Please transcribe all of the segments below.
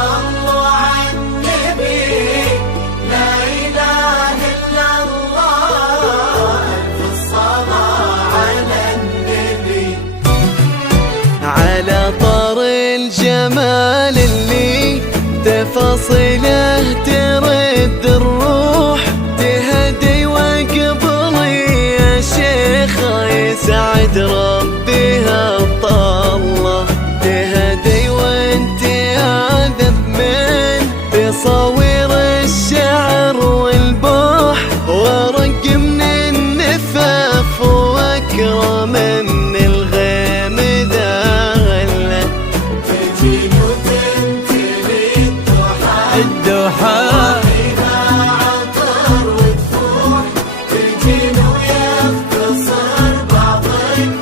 صلوا على النبي، لا إله إلا الله، ألف الصلاة على النبي. على طار الجمال اللي تفاصيله ترد الروح، تهدي وقبلي يا شيخة يسعد ربها الطلة، تهدي وانت عذب من تصاوير الشعر والبوح، ورق من النفاف واكرم من الغيم داغله، تجين وتنتلي الدوحة فيها عطر وتفوح، تجين ويختصر بعضك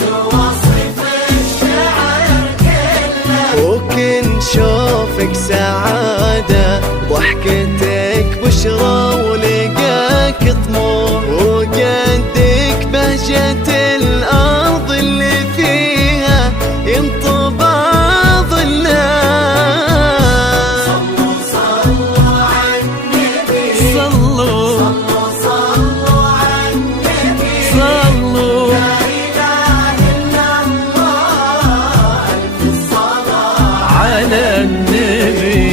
تواصف الشعر كله، وكن شوفك سعادة، ضحكتك بشرى ولقاك طموح، وقدك بهجة الأرض اللي فيها ينطبع ظلها. صلوا على النبي، صلوا صلوا على النبي، صلوا لا إله إلا الله، ألف الصلاة على النبي.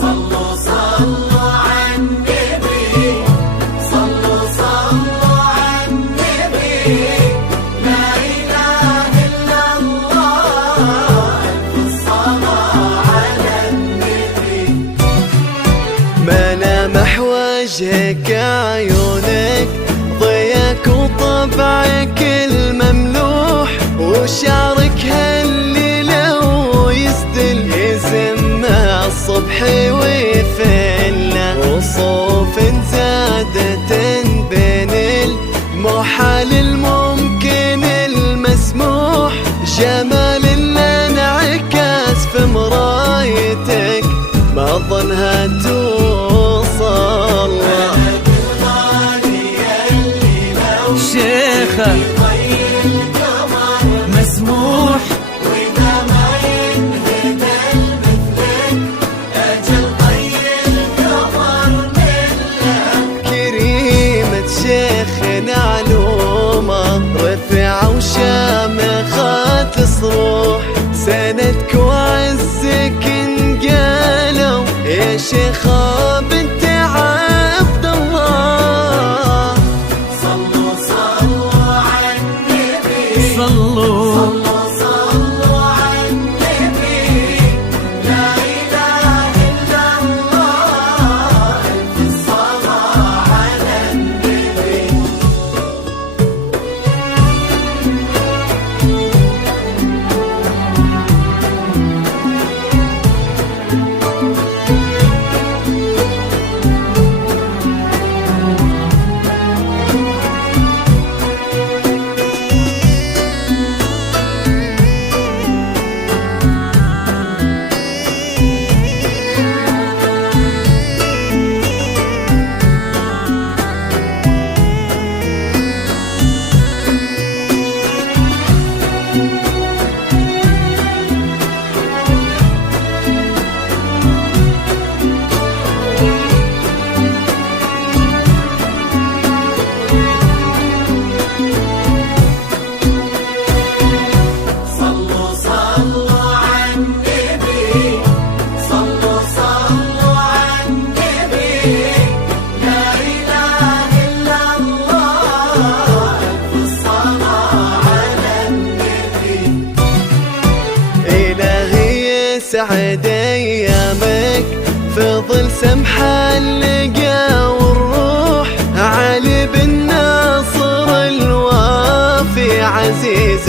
صلوا على النبي، صلوا على النبي، لا إله إلا الله، ألف الصلاة على النبي. ملامح وجهك عيونك ضياك وطبعك المملوح، وشعرك هالليلة ويسدل يسمع الصبح ويفله، وصوف زادة بين المحال الممكن المسموح، جمال اللي انعكس في مرايتك ما ظنها توصل. بلد الغالية اللي لو شيخة ضي القمر مسموح، وإذا ما ينهدى مثلك، أجل ضي القمر منك. كريمة شيخ علومة رفع وشامخات الصروح، سندك وعزك انقالوا يا شيخة بنت عبد الله. صلوا على النبي، صلوا صلوا على النبي، لا إله إلا الله، ألف الصلاة على النبي. تسعد ايامك في ظل سمح اللقا والروح. علي بن ناصر الوافي عزيز